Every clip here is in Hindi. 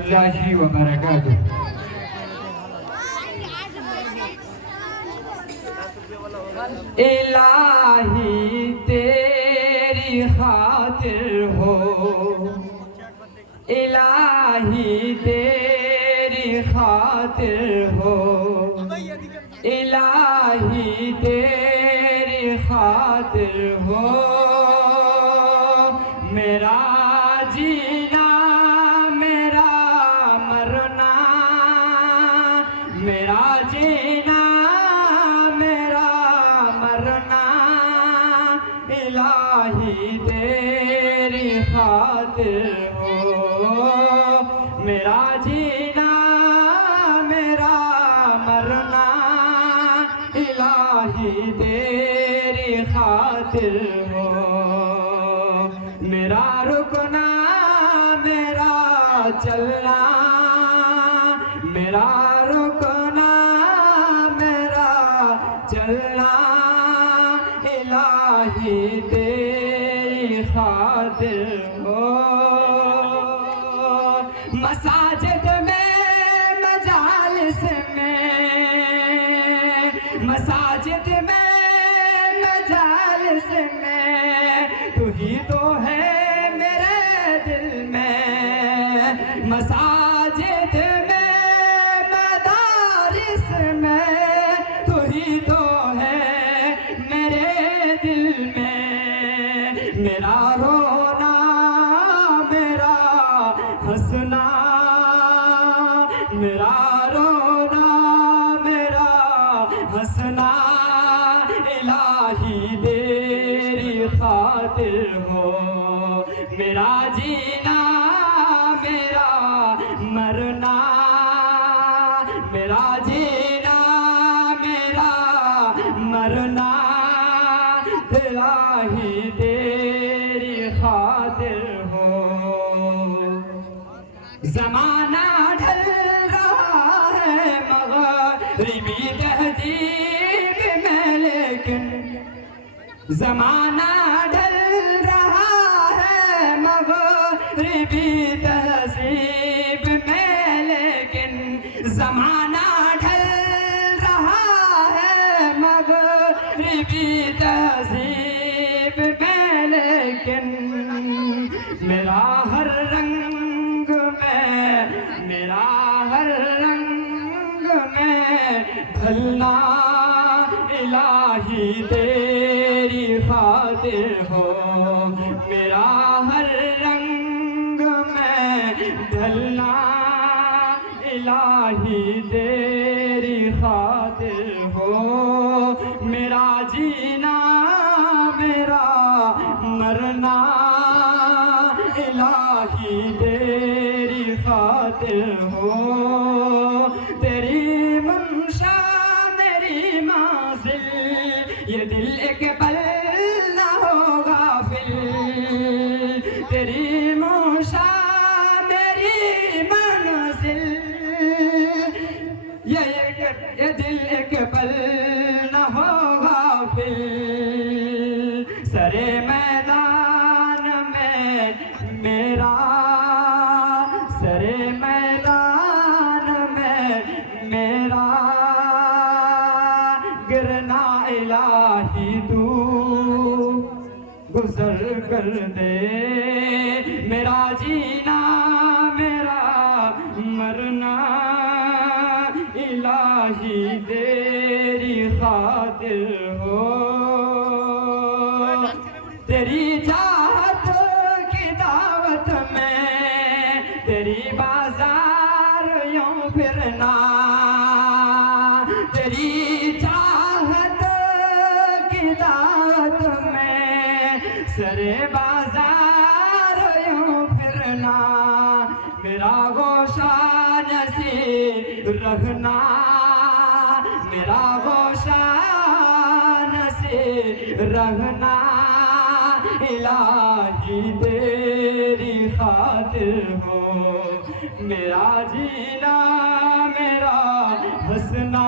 अल्लाह व बरकातुहू। इलाही तेरी खातिर हो, इलाही तेरी खातिर हो, इलाही तेरी खातिर हो, मेरा जीना मेरा मरना, मेरा जीना मेरा मरना, इलाही तेरी खातिर हो, मेरा जीना मेरा मरना, इलाही तेरी खातिर हो, मेरा रुकना मेरा चलना, मेरा रुकना मेरा चलना, इलाही तेरी खातिर हो, मसाजिद में मजालिस में, मसाजिद में मजालिस में, तू ही तो है मेरे दिल में, मसाजिद में मदारिस में, तू ही तो है मेरे दिल में, मेरा रोना मेरा हंसना, मेरा रोना मेरा हंसना, इलाही तेरी खातिर हो, मेरा जीना मेरा मरना, मेरा जीना मेरा मरना, इलाही तेरी खातिर हो, ज़माना ढल रहा है मग़रिबी तहज़ीब में, लेकिन ज़माना ढल रहा है मग़रिबी तहज़ीब में, लेकिन ज़माना ढल रहा है मग़रिबी तहज़ीब में, लेकिन मेरा हर रंग में, मेरा हर रंग में ढलना, इलाही तेरी खातिर हो, मेरा हर रंग में ढलना, इलाही तेरी खातिर हो, मेरा जीना मेरा मरना, इलाही तेरी खातिर हो, तेरी मंशा मेरी मंजिल, ये दिल एक पल न होगा फिर, तेरी मंशा मेरी मंजिल, ये दिल एक पल न होगा फिर, सरे मैदान में मेरा, सरे मैदान में मेरा गिरना, इलाही तू गुज़र कर दे, मेरा जीना मेरा मरना, इलाही तेरी खातिर हो, तेरी चाहत की दावत में, तेरी बाजार यूं फिरना, तेरी चाहत की दावत में, सरे बाजार यूं फिरना, मेरा गोशा नसीब रखना, मेरा गोशा नसीब रखना, इलाही तेरी खातिर हो, मेरा जीना मेरा हंसना,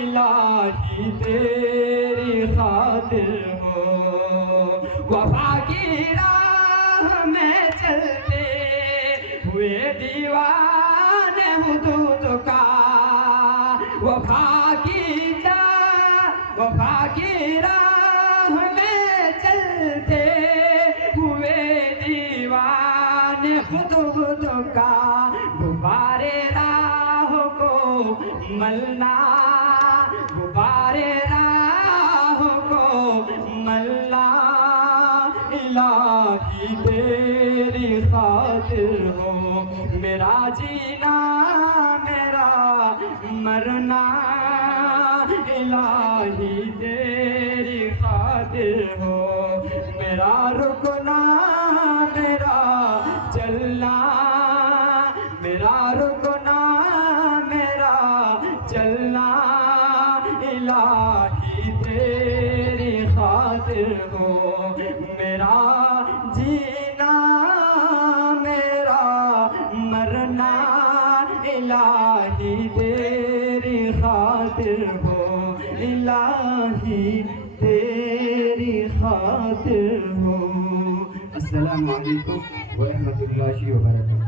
इलाही तेरी खातिर हो, वफा की राह में चलते हुए दीवाने हुदूद का, वफा की राह में चलते हुए दीवाने हुदूद का, गुब्बारे राह को मलना, गुब्बारे राह को मलना, इलाही तेरी खातिर हो मेरा जीना मेरा मरना, इलाही तेरी खातिर हो मेरा रुकना मेरा चलना, मेरा रुकना मेरा चलना, इलाही तेरी खातिर हो मेरा जीना मेरा मरना, इलाही तेरी खातिर हो, इलाही तेरी खातिर हो। अस्सलामु अलैकुम व रहमतुल्लाहि व बरकातहू।